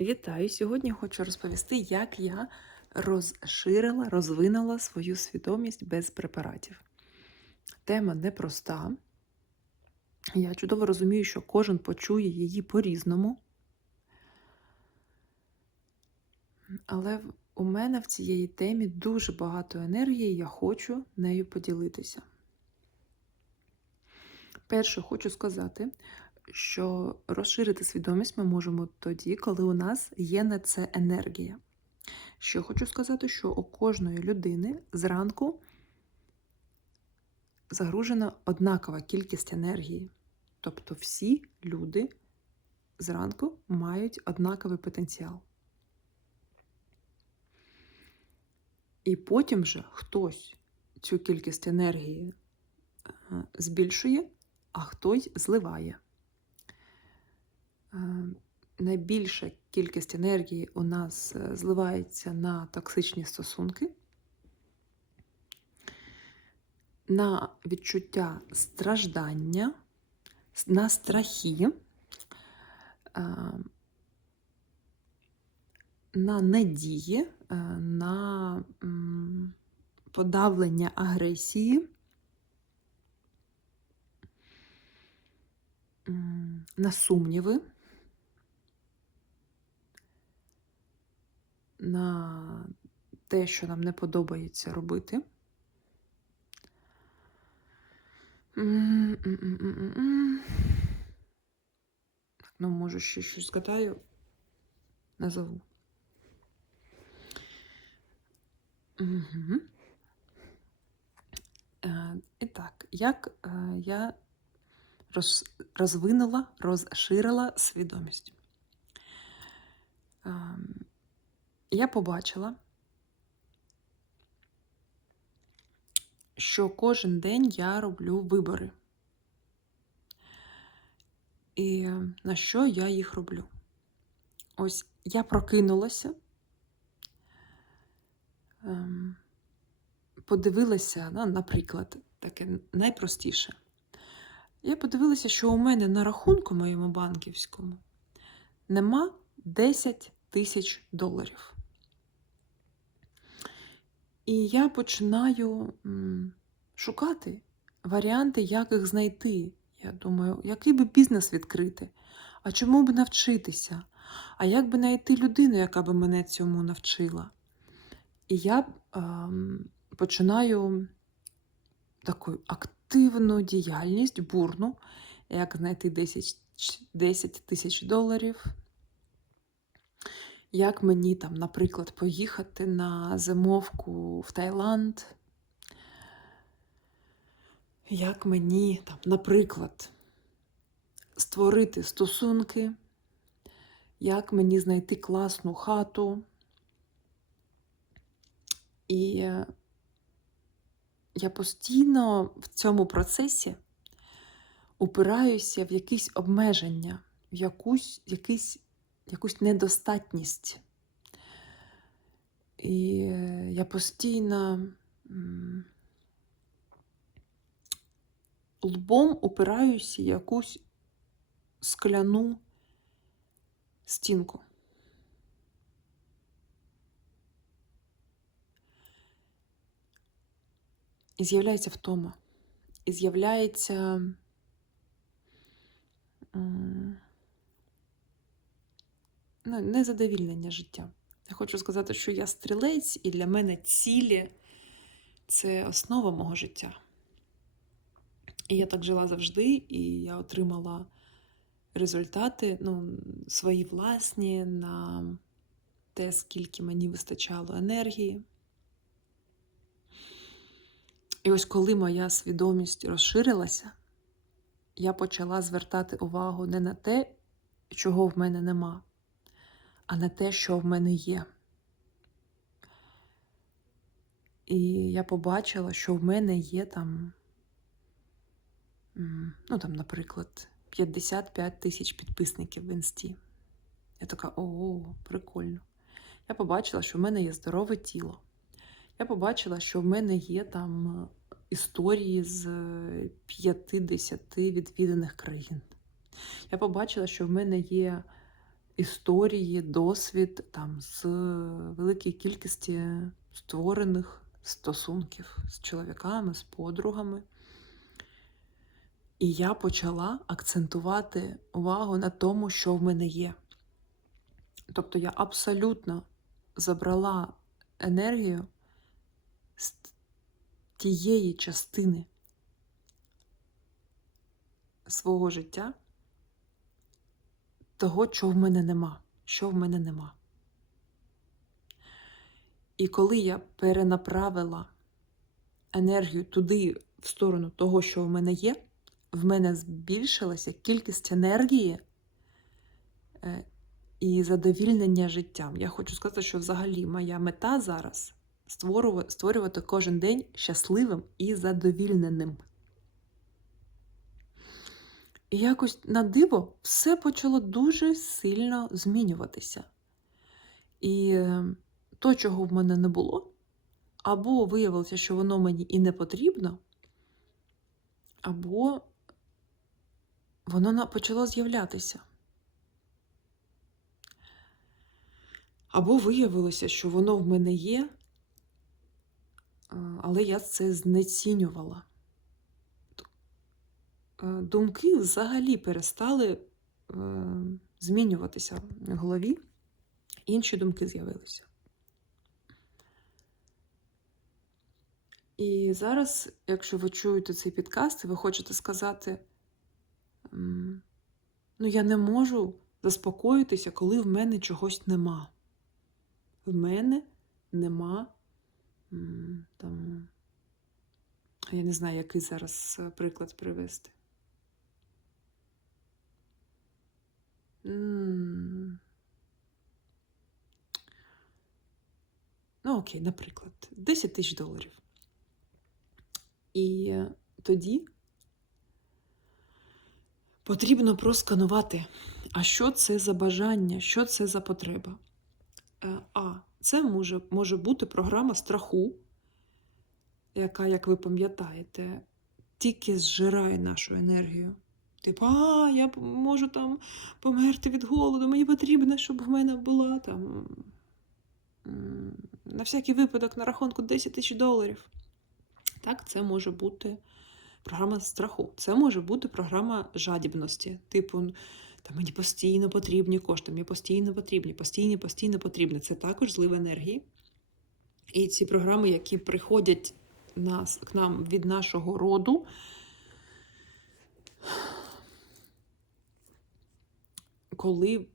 Вітаю! Сьогодні хочу розповісти, як я розширила, розвинула свою свідомість без препаратів. Тема непроста. Я чудово розумію, що кожен почує її по-різному. Але у мене в цієї темі дуже багато енергії, я хочу нею поділитися. Перше, хочу сказати, що розширити свідомість ми можемо тоді, коли у нас є на це енергія. Що хочу сказати, що у кожної людини зранку загружена однакова кількість енергії. Тобто всі люди зранку мають однаковий потенціал. І потім же хтось цю кількість енергії е, збільшує, а хтось зливає. Е, Найбільша кількість енергії у нас е, зливається на токсичні стосунки, на відчуття страждання, на страхи, е, на надії, на подавлення агресії, на сумніви, на те, що нам не подобається робити. Ну, може, ще щось згадаю, назову. Е, і так, як е, я роз, розвинула, розширила свідомість? Ем, я побачила, що кожен день я роблю вибори. І на що я їх роблю? Ось я прокинулася, ем, подивилася, ну, наприклад, таке найпростіше. Я подивилася, що у мене на рахунку моєму банківському нема 10 тисяч доларів. І я починаю шукати варіанти, як їх знайти. Я думаю, який би бізнес відкрити? А чому б навчитися? А як би знайти людину, яка би мене цьому навчила? І я ем, починаю таку активну діяльність, бурну, як знайти 10 ч- 10 тисяч доларів. Як мені там, наприклад, поїхати на зимовку в Таїланд? Як мені там, наприклад, створити стосунки? Як мені знайти класну хату? І я постійно в цьому процесі упираюся в якісь обмеження, в якусь, якийсь, якусь недостатність. І е, я постійно лбом упираюся якусь скляну стінку. І з'являється втома. І з'являється ну, незадовільнення життя. Я хочу сказати, що я стрілець, і для мене цілі це основа мого життя. І я так жила завжди, і я отримала результати ну, свої власні на те, скільки мені вистачало енергії. І ось коли моя свідомість розширилася, я почала звертати увагу не на те, чого в мене нема, а на те, що в мене є. І я побачила, що в мене є там, ну там, наприклад, 55 тисяч підписників в інсті. Я така, о, прикольно. Я побачила, що в мене є здорове тіло. Я побачила, що в мене є там історії з е, 50 відвіданих країн. Я побачила, що в мене є історії, досвід там, з великої кількості створених стосунків з чоловіками, з подругами. І я почала акцентувати увагу на тому, що в мене є. Тобто я абсолютно забрала енергію з тієї частини свого життя, того, чого в мене нема, що в мене нема. І коли я перенаправила енергію туди, в сторону того, що в мене є, в мене збільшилася кількість енергії е, і задовільнення життям. Я хочу сказати, що взагалі моя мета зараз створювати кожен день щасливим і задовільненим. І якось на диво все почало дуже сильно змінюватися. І е, то, чого в мене не було, або виявилося, що воно мені і не потрібно, або воно почало з'являтися. Або виявилося, що воно в мене є, але я це знецінювала. Е, Думки взагалі перестали е, змінюватися в голові, інші думки з'явилися. І зараз, якщо ви чуєте цей підкаст, і ви хочете сказати, ну я не можу заспокоїтися, коли в мене чогось нема. В мене нема там, я не знаю, який зараз е, приклад привести. Ну, окей, наприклад, 10 тисяч доларів. І тоді потрібно просканувати, а що це за бажання, що це за потреба. Е, А це може, може бути програма страху, яка, як ви пам'ятаєте, тільки зжирає нашу енергію. Типу, а, я можу там померти від голоду, мені потрібно, щоб в мене була там на всякий випадок на рахунку 10 тисяч доларів. Так, це може бути програма страху. Це може бути програма жадібності. Типу, та мені постійно потрібні кошти, мені постійно потрібні, постійно, постійно потрібні. Це також злив енергії. І ці програми, які приходять нас, к нам від нашого роду, коли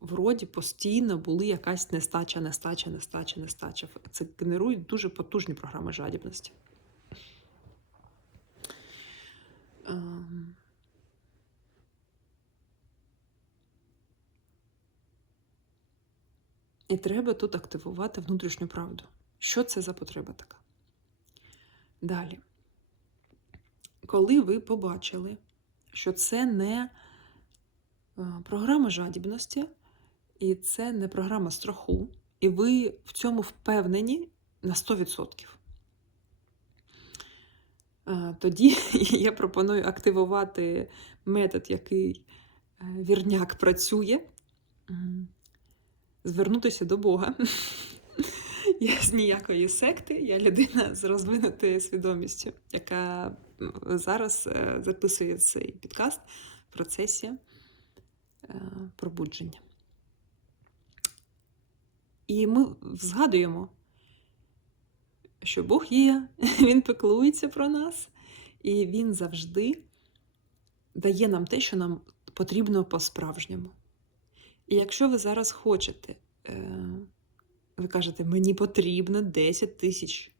в роді постійно були якась нестача, нестача, нестача, нестача. Це генерують дуже потужні програми жадібності. Ем. І треба тут активувати внутрішню правду. Що це за потреба така? Далі. Коли ви побачили, що це не е, програма жадібності, і це не програма страху, і ви в цьому впевнені на 100%. Е, Тоді я пропоную активувати метод, який е, вірняк працює, звернутися до Бога. Я з ніякої секти, я людина з розвинутою свідомістю, яка зараз е, записує цей підкаст в процесі е, пробудження. І ми згадуємо, що Бог є, Він піклується про нас, і Він завжди дає нам те, що нам потрібно по-справжньому. І якщо ви зараз хочете, е, ви кажете, мені потрібно 10 тисяч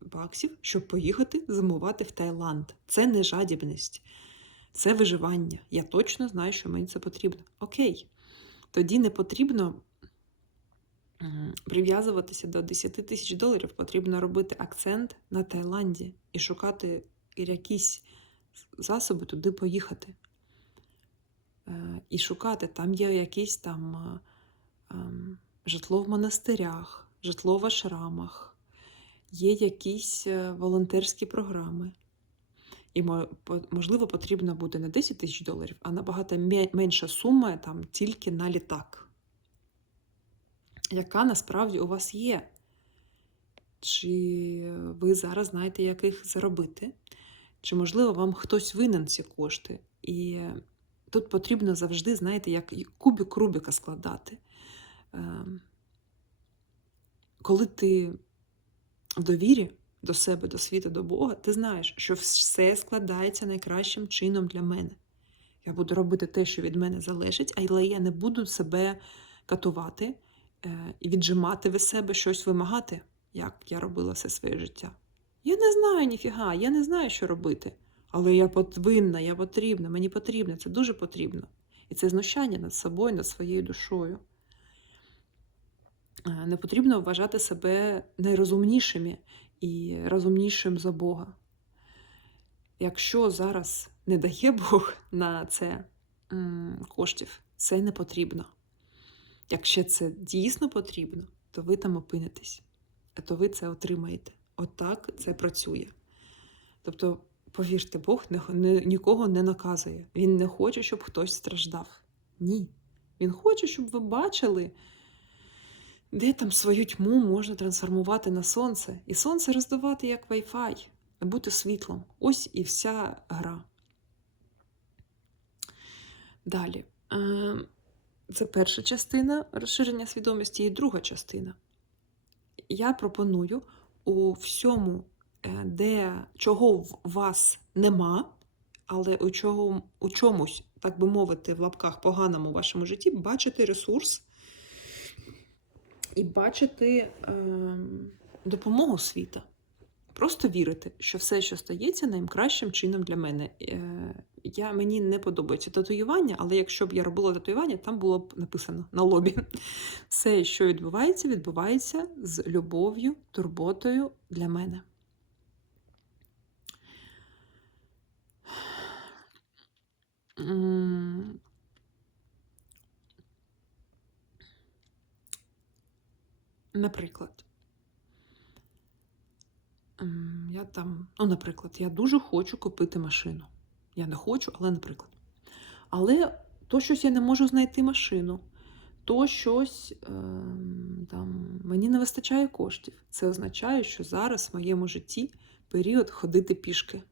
баксів, щоб поїхати зимувати в Таїланд. Це не жадібність, це виживання. Я точно знаю, що мені це потрібно. Окей, тоді не потрібно прив'язуватися до 10 тисяч доларів, потрібно робити акцент на Таїланді і шукати якісь засоби туди поїхати. Е, І шукати, там є якісь там е, ем, житло в монастирях, житло в ашрамах, є якісь е, волонтерські програми. І мо- можливо, потрібно буде не 10 тисяч доларів, а набагато менша сума там тільки на літак. яка насправді у вас є. Чи ви зараз знаєте, як їх заробити? Чи, можливо, вам хтось винен ці кошти? І тут потрібно завжди, знаєте, як кубик Рубіка складати. Ем, Коли ти в довірі до себе, до світу, до Бога, ти знаєш, що все складається найкращим чином для мене. Я буду робити те, що від мене залежить, але я не буду себе катувати е, і віджимати від себе щось вимагати, як я робила все своє життя. Я не знаю ніфіга, я не знаю, що робити. Але я повинна, я потрібна, мені потрібно, це дуже потрібно. І це знущання над собою, над своєю душою. Е, Не потрібно вважати себе найрозумнішими і розумнішим за Бога. Якщо зараз не дає Бог на це коштів, це не потрібно. Якщо це дійсно потрібно, то ви там опинитесь, а то ви це отримаєте. Отак це працює. Тобто, повірте, Бог нікого не наказує. Він не хоче, щоб хтось страждав. Ні. Він хоче, щоб ви бачили, де там свою тьму можна трансформувати на сонце. І сонце роздавати як Wi-Fi, бути світлом. Ось і вся гра. Далі. Е, Це перша частина розширення свідомості, і друга частина. Я пропоную у всьому, е, де чого в вас нема, але у, чого, у чомусь, так би мовити, в лапках поганому вашому житті, бачити ресурс і бачити е, допомогу світа. Просто вірити, що все, що стається, найкращим чином для мене. Е, я, Мені не подобається татуювання, але якщо б я робила татуювання, там було б написано на лобі. Все, що відбувається, відбувається з любов'ю, турботою для мене. Наприклад, я там, ну, наприклад, я дуже хочу купити машину. Я не хочу, але наприклад. Але то щось я не можу знайти машину, то щось ем, там, мені не вистачає коштів. Це означає, що зараз в моєму житті період ходити пішки.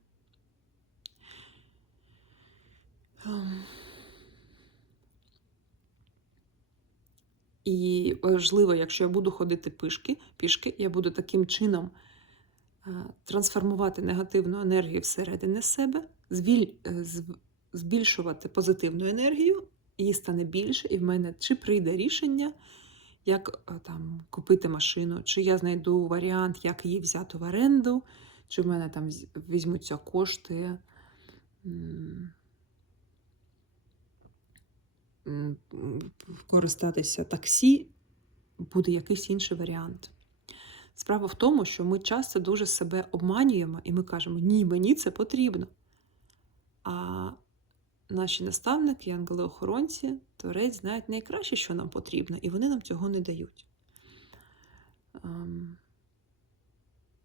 І важливо, якщо я буду ходити пішки, пішки, я буду таким чином е, трансформувати негативну енергію всередині себе, е, збільшувати позитивну енергію, її стане більше, і в мене чи прийде рішення, як е, там купити машину, чи я знайду варіант, як її взяти в оренду, чи в мене там візьмуться кошти. Користатися таксі, буде якийсь інший варіант. Справа в тому, що ми часто дуже себе обманюємо і ми кажемо, ні, мені це потрібно. А наші наставники, ангели-охоронці, творець знають найкраще, що нам потрібно, і вони нам цього не дають. Ем,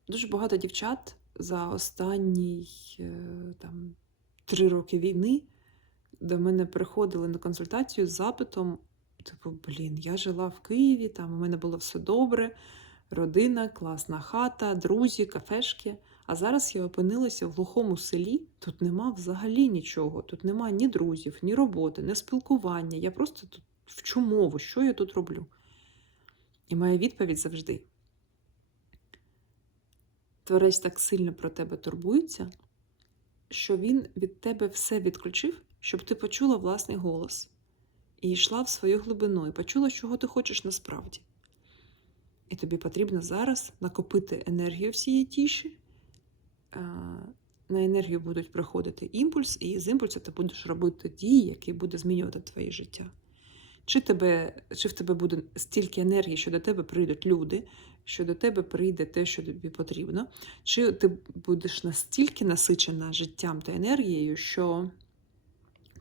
Дуже багато дівчат за останні е, там, три роки війни до мене приходили на консультацію з запитом: типу, блін, я жила в Києві, там у мене було все добре, родина, класна хата, друзі, кафешки. А зараз я опинилася в глухому селі. Тут нема взагалі нічого. Тут нема ні друзів, ні роботи, ні спілкування. Я просто тут вчу мову, що я тут роблю. І моя відповідь завжди. Творець так сильно про тебе турбується, що він від тебе все відключив, щоб ти почула власний голос і йшла в свою глибину, і почула, чого ти хочеш насправді. І тобі потрібно зараз накопити енергію всієї тіші. Е, На енергію будуть приходити імпульс, і з імпульсу ти будеш робити дії, які буде змінювати твоє життя. Чи, тебе, чи в тебе буде стільки енергії, що до тебе прийдуть люди, що до тебе прийде те, що тобі потрібно, чи ти будеш настільки насичена життям та енергією, що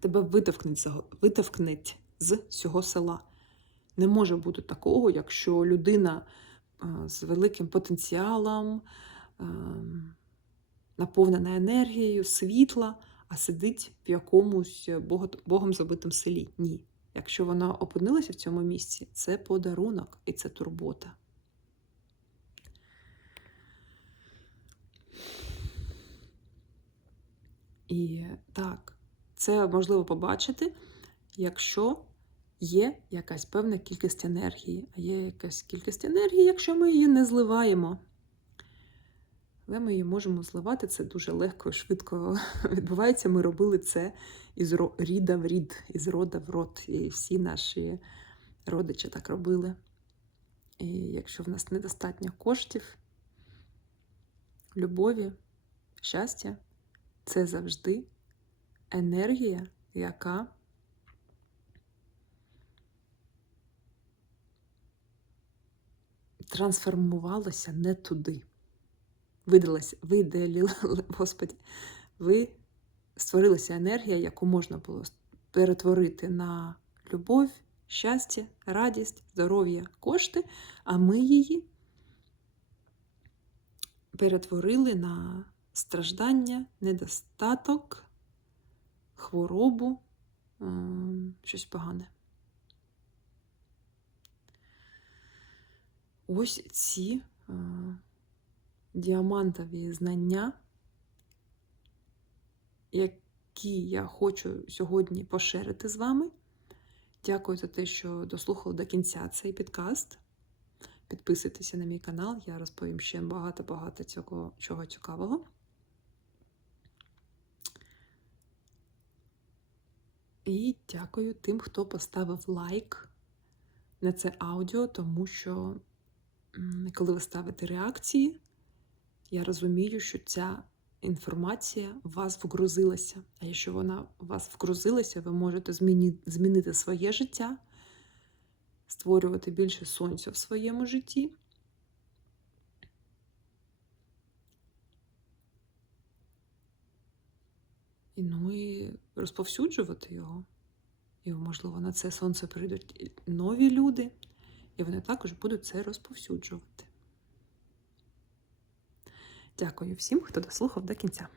тебе витовкнуть, з- цього села. Не може бути такого, якщо людина е, з великим потенціалом, ем, наповнена енергією, світла, а сидить в якомусь богом забитому селі. Ні. Якщо вона опинилася в цьому місці, це подарунок і це турбота. І так, це можливо побачити, якщо є якась певна кількість енергії. А є якась кількість енергії, якщо ми її не зливаємо. Але ми її можемо зливати, це дуже легко і швидко відбувається. Ми робили це із ріда в рід, із рода в род. І всі наші родичі так робили. І якщо в нас недостатньо коштів, любові, щастя, це завжди енергія, яка трансформувалася не туди. Видалася, видалила, Господі, ви створилася енергія, яку можна було перетворити на любов, щастя, радість, здоров'я, кошти, а ми її перетворили на страждання, недостаток, хворобу, ем, щось погане. Ось ці е, діамантові знання, які я хочу сьогодні поширити з вами. Дякую за те, що дослухали до кінця цей підкаст. Підписуйтеся на мій канал, я розповім ще багато-багато цього чого цікавого. І дякую тим, хто поставив лайк на це аудіо, тому що коли ви ставите реакції, я розумію, що ця інформація в вас вгрузилася. А якщо вона у вас вгрузилася, ви можете зміни- змінити своє життя, створювати більше сонця в своєму житті. І, ну і розповсюджувати його. І, можливо, на це сонце прийдуть нові люди, і вони також будуть це розповсюджувати. Дякую всім, хто дослухав до кінця.